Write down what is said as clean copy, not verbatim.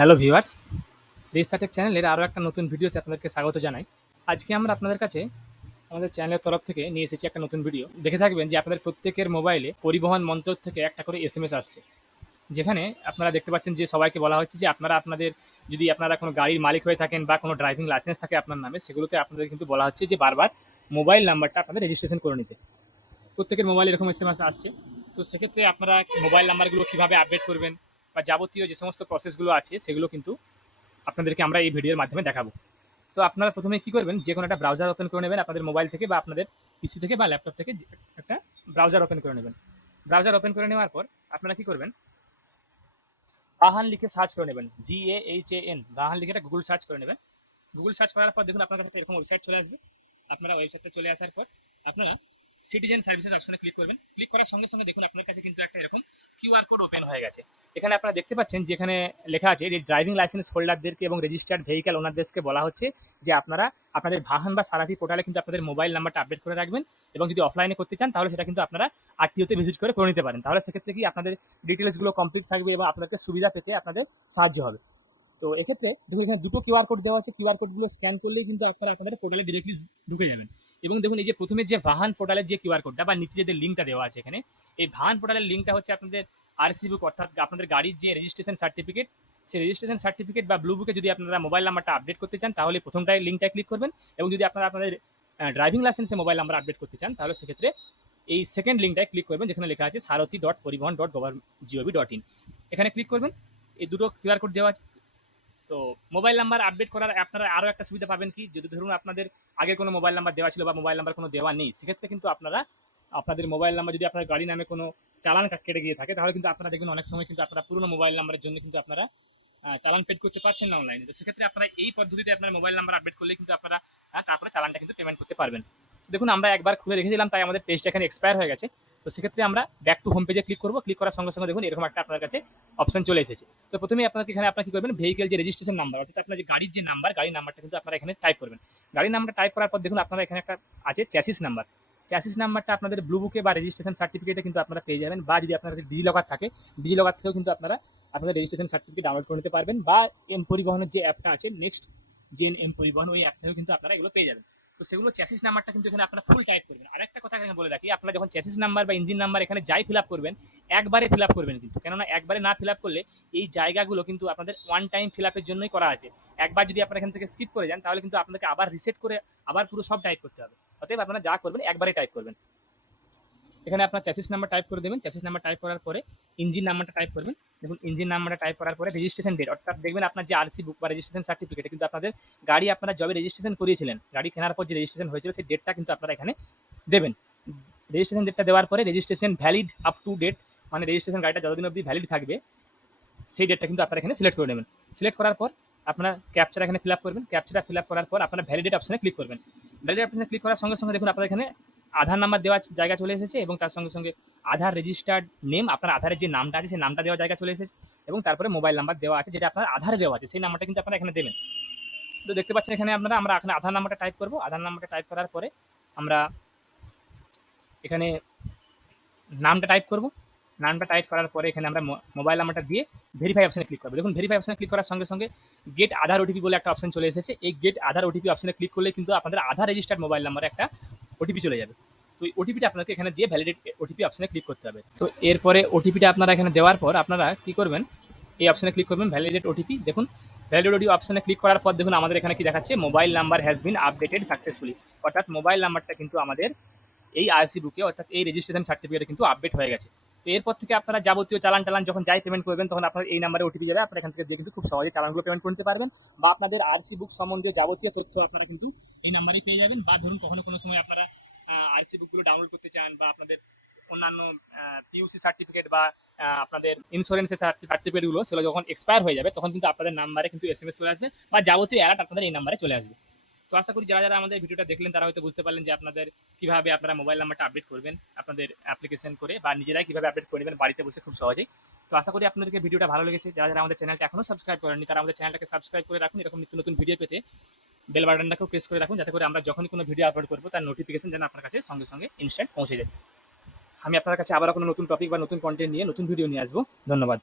Hello viewers, রিস্তাটেক চ্যানেলের আরও একটা নতুন ভিডিওতে আপনাদেরকে স্বাগত জানাই। আজকে আমরা আপনাদের কাছে আমাদের চ্যানেলের তরফ থেকে নিয়ে এসেছি একটা নতুন ভিডিও। দেখে থাকবেন যে আপনাদের প্রত্যেকের মোবাইলে পরিবহন মন্ত্রক থেকে একটা করে এসএমএস আসছে। যেখানে আপনারা দেখতে পাচ্ছেন যে সবাইকে বলা হচ্ছে যে আপনারা কোনো গাড়ির মালিক হয়ে থাকেন বা কোনো ড্রাইভিং লাইসেন্স থাকে আপনার নামে, সেগুলোতে আপনাদের কিন্তু বলা হচ্ছে যে বারবার মোবাইল নাম্বারটা আপনাদের রেজিস্ট্রেশন করে নিতে। প্রত্যেকের মোবাইলে এরকম এসএমএস আসছে। তো সেক্ষেত্রে আপনারা মোবাইল নাম্বারগুলো কীভাবে আপডেট করবেন বা যাবতীয় যে সমস্ত প্রসেসগুলো আছে সেগুলো কিন্তু আপনাদেরকে আমরা এই ভিডিওর মাধ্যমে দেখাবো। তো আপনারা প্রথমে কি করবেন, যে কোনো একটা ব্রাউজার ওপেন করে নেবেন আপনাদের মোবাইল থেকে বা আপনাদের পিসি থেকে বা ল্যাপটপ থেকে একটা ব্রাউজার ওপেন করে নেবেন। ব্রাউজার ওপেন করে নেওয়ার পর আপনারা কি করবেন, বাহান লিখে সার্চ করে নেবেন, VAHAN, বাহান লিখে একটা গুগল সার্চ করে নেবেন। গুগল সার্চ করার পর দেখুন আপনার কাছে এরকম ওয়েবসাইট চলে আসবে। আপনারা ওয়েবসাইটটা চলে আসার পর আপনারা সিটিজেন সার্ভিসেস অপশনে ক্লিক করবেন। ক্লিক করার সঙ্গে সঙ্গে দেখুন আপনার কাছে কিন্তু একটা এরকম কিউআর কোড ওপেন হয়ে গেছে। এখানে আপনারা দেখতে পাচ্ছেন যেখানে লেখা আছে যে ড্রাইভিং লাইসেন্স হোল্ডারদেরকে এবং রেজিস্টার্ড ভেহিক্যাল ওনারদেরকে বলা হচ্ছে যে আপনারা আপনাদের বাহন বা সারাথি পোর্টালে কিন্তু আপনাদের মোবাইল নাম্বারটা আপডেট করে রাখবেন, এবং যদি অফলাইনে করতে চান তাহলে সেটা কিন্তু আপনারা আরটিওতে ভিজিট করে নিতে পারেন। তাহলে সেক্ষেত্রে কি আপনাদের ডিটেলসগুলো কমপ্লিট থাকবে এবং আপনাদেরকে সুবিধা পেতে আপনাদের সাহায্য হবে। তো এক্ষেত্রে দেখুন এখানে দুটো কিউআর কোড দেওয়া আছে। কিউআর কোডগুলো স্ক্যান করলেই কিন্তু আপনারা আপনাদের পোর্টালে ডিরেক্টলি ঢুকে যাবেন। এবং দেখুন এই যে প্রথমে যে বাহন পোর্টালের যে কিউআর কোডটা বা নিচে যে লিঙ্কটা দেওয়া আছে এখানে, এই বাহন পোর্টালের লিঙ্কটা হচ্ছে আপনাদের আরসি বুক, অর্থাৎ আপনাদের গাড়ির যে রেজিস্ট্রেশন সার্টিফিকেট, সেই রেজিস্ট্রেশন সার্টিফিকেট বা ব্লু বুকে যদি আপনারা মোবাইল নাম্বারটা আপডেট করতে চান তাহলে প্রথমটায় লিঙ্কটায় ক্লিক করবেন, এবং যদি আপনারা আপনাদের ড্রাইভিং লাইসেন্সে মোবাইল নাম্বার আপডেট করতে চান তাহলে সেক্ষেত্রে এই সেকেন্ড লিঙ্কটায় ক্লিক করবেন যেখানে লেখা আছে sarathi.paribahan.gov.in। এখানে ক্লিক করবেন। এই দুটো কিউআর কোড দেওয়া আছে। তো মোবাইল নাম্বার আপডেট করার আপনারা আরও একটা সুবিধা পাবেন কি, যদি ধরুন আপনাদের আগে কোনো মোবাইল নাম্বার দেওয়া ছিল বা মোবাইল নাম্বার কোনো দেওয়া নেই, সেক্ষেত্রে কিন্তু আপনারা আপনাদের মোবাইল নাম্বার যদি আপনার গাড়ি নামে কোনো চালান কেটে গিয়ে থাকে তাহলে কিন্তু আপনারা দেখবেন অনেক সময় কিন্তু আপনারা পুরনো মোবাইল নাম্বারের জন্য কিন্তু আপনারা চালান পেড করতে পারছেন না অনলাইনে। তো সেক্ষেত্রে আপনারা এই পদ্ধতিতে আপনার মোবাইল নাম্বার আপডেট করলে কিন্তু আপনারা তারপরে চালানটা কিন্তু পেমেন্ট করতে পারবেন। দেখুন আমরা একবার খুলে রেখেছিলাম তাই আমাদের পেজটা এখানে এক্সপায়ার হয়ে গেছে। তো সেক্ষেত্রে আমরা ব্যাক টু হোম পেজে ক্লিক করবো। ক্লিক করার সঙ্গে সঙ্গে দেখুন এরকম একটা আপনার কাছে অপশন চলে এসেছে। তো প্রথমেই আপনারা কি করবেন, ভেহিকেল যে রেজিস্ট্রেশন নাম্বার, অর্থাৎ আপনার যে গাড়ির যে নাম্বার, গাড়ির নাম্বারটা কিন্তু আপনারা এখানে টাইপ করবেন। গাড়ির নাম্বারটা টাইপ করার পর দেখুন আপনারা এখানে একটা আছে চ্যাসিস নাম্বার। চ্যাসিস নাম্বারটা আপনাদের ব্লু বুকে বা রেজিস্ট্রেশন সার্টিফিকেটে কিন্তু আপনারা পেয়ে যাবেন, বা যদি আপনার কাছে ডিজিলকার থাকে, ডিজিলকার থেকেও কিন্তু আপনারা আপনাদের রেজিস্ট্রেশন সার্টিফিকেট ডাউনলোড করে নিতে পারবেন, বা এম পরিবহনের যে অ্যাপটা আছে নেক্সট জেন এম পরিবহন, ওই অ্যাপ থেকেও কিন্তু আপনারা এগুলো পেয়ে যাবেন। তো সেগুলো চ্যাসিস নাম্বারটা কিন্তু এখানে আপনারা ফুল টাইপ করবেন। আর একটা কথা এখানে বলে রাখি, আপনারা যখন চ্যাসিস নাম্বার বা ইঞ্জিন নাম্বার এখানে যাই ফিল আপ করবেন, একবারে ফিল আপ করবেন কিন্তু, কেননা একবারে না ফিল আপ করলে এই জায়গাগুলো কিন্তু আপনাদের ওয়ান টাইম ফিল আপের জন্যই করা আছে। একবার যদি আপনারা এখান থেকে স্কিপ করে যান তাহলে কিন্তু আপনাদেরকে আবার রিসেট করে আবার পুরো সব টাইপ করতে হবে। অতএব আপনারা যা করবেন একবারে টাইপ করবেন। এখানে আপনার চ্যাসিস নাম্বার টাইপ করে দেবেন। চ্যাসিস নাম্বার টাইপ করার পরে ইঞ্জিন নাম্বারটা টাইপ করবেন। দেখুন ইঞ্জিন নাম্বারটা টাইপ করার পরে রেজিস্ট্রেশন ডেট, অর্থাৎ দেখবেন আপনার যে আরসি বুক বা রেজিস্ট্রেশন সার্টিফিকেটে কিন্তু আপনাদের গাড়ি আপনারা যবে রেজিস্ট্রেশন করিয়েছিলেন, গাড়ি কেনার পর যে রেজিস্ট্রেশন হয়েছিল সেই ডেটটা কিন্তু আপনারা এখানে দেবেন। রেজিস্ট্রেশন ডেটটা দেওয়ার পরে registration valid up to date, মানে রেজিস্ট্রেশন গাড়িটা যতদিন অবধি ভ্যালিড থাকবে সেই ডেটটা কিন্তু আপনারা এখানে সিলেক্ট করে নেবেন। সিলেক্ট করার পর আপনার ক্যাপচার এখানে ফিল আপ করবেন। ক্যাপচারটা ফিল আপ করার পর আপনার ভ্যালিডেট অপশনে ক্লিক করবেন। ভ্যালিডেট অপশনে ক্লিক করার সঙ্গে সঙ্গে দেখুন আপনার এখানে আধার নাম্বার দেওয়ার জায়গা চলে এসেছে, এবং তার সঙ্গে সঙ্গে আধার রেজিস্টার্ড নেম, আপনার আধারের যে নামটা আছে সেই নামটা দেওয়ার জায়গা চলে এসেছে, এবং তারপরে মোবাইল নাম্বার দেওয়া আছে যেটা আপনার আধারে দেওয়া আছে সেই নাম্বারটা কিন্তু আপনারা এখানে দেবেন। তো দেখতে পাচ্ছেন এখানে আমরা এখানে আধার নাম্বারটা টাইপ করবো। আধার নাম্বারটা টাইপ করার পরে আমরা এখানে নামটা টাইপ করব। নামটা টাইপ করার পরে এখানে আমরা মোবাইল নাম্বারটা দিয়ে ভেরিফাই অপশনে ক্লিক করবো। দেখুন ভেরিফাই অপশনে ক্লিক করার সঙ্গে সঙ্গে গেট আধার ওটিপি বলে একটা অপশন চলে এসেছে। এই গেট আধার ওটিপি অপশনে ক্লিক করলে কিন্তু আপনাদের আধার রেজিস্টার্ড মোবাইল নাম্বারে একটা ওটিপি চলে যাবে। তো এই ওটিপিটা আপনাকে এখানে দিয়ে ভ্যালিডেট ওটিপি অপশনে ক্লিক করতে হবে। তো এরপরে ওটিপিটা আপনারা এখানে দেওয়ার পর আপনারা কী করবেন, এই অপশনে ক্লিক করবেন ভ্যালিডেট ওটিপি। দেখুন ভ্যালিডেট ওটিপি অপশনে ক্লিক করার পর দেখুন আমাদের এখানে কি দেখাচ্ছে, mobile number has been updated successfully, অর্থাৎ মোবাইল নাম্বারটা কিন্তু আমাদের এই আরসি বুকে, অর্থাৎ এই রেজিস্ট্রেশন সার্টিফিকেটে কিন্তু আপডেট হয়ে গেছে। তো এরপর থেকে আপনারা যাবতীয় চালান টালান যখন যাই পেমেন্ট করবেন তখন আপনার এই নাম্বারে ওটিপি যাবে, আপনারা এখান থেকে দিয়ে কিন্তু খুব সহজে চালানগুলো পেমেন্ট করতে পারবেন, বা আপনাদের আরসি বুক সম্বন্ধীয় যাবতীয় তথ্য আপনারা কিন্তু এই নাম্বারেই পেয়ে যাবেন। বা ধরুন কখনো কোনো সময় আপনারা আরসি বুকগুলো ডাউনলোড করতে চান, বা আপনাদের অন্যান্য পিইউসি সার্টিফিকেট বা আপনাদের ইন্স্যুরেন্সের সার্টিফিকেটগুলো সেগুলো যখন এক্সপায়ার হয়ে যাবে তখন কিন্তু আপনাদের নাম্বারে কিন্তু এসএমএস চলে আসবে, বা যাবতীয় অ্যালার্ট আপনাদের এই নাম্বারে চলে আসবে। তো আশা করি যারা আমাদের ভিডিওটা দেখলেন তারা হয়তো বুঝতে পারলেন যে আপনাদের কিভাবে আপনারা মোবাইল নাম্বারটা আপডেট করবেন আপনাদের অ্যাপ্লিকেশন করে, বা নিজেরাই কিভাবে আপডেট করে নেবেন বাড়িতে বসে খুব সহজেই। তো আশা করি আপনাদেরকে ভিডিওটা ভালো লেগেছে। যারা আমাদের চ্যানেলটা এখনো সাবস্ক্রাইব করেননি তারা আমাদের চ্যানেলটাকে সাবস্ক্রাইব করে রাখুন। এরকম নিত্য নতুন ভিডিও পেতে বেল বাটনটাকেও প্রেস করে রাখুন, যাতে করে আমরা যখনই কোনো ভিডিও আপলোড করবো তার নোটিফিকেশন যেন আপনার কাছে সঙ্গে সঙ্গে ইনস্ট্যান্ট পৌঁছে যায়। আমি আপনার কাছে আবার কোনো নতুন টপিক বা নতুন কন্টেন্ট নিয়ে নতুন ভিডিও নিয়ে আসবো। ধন্যবাদ।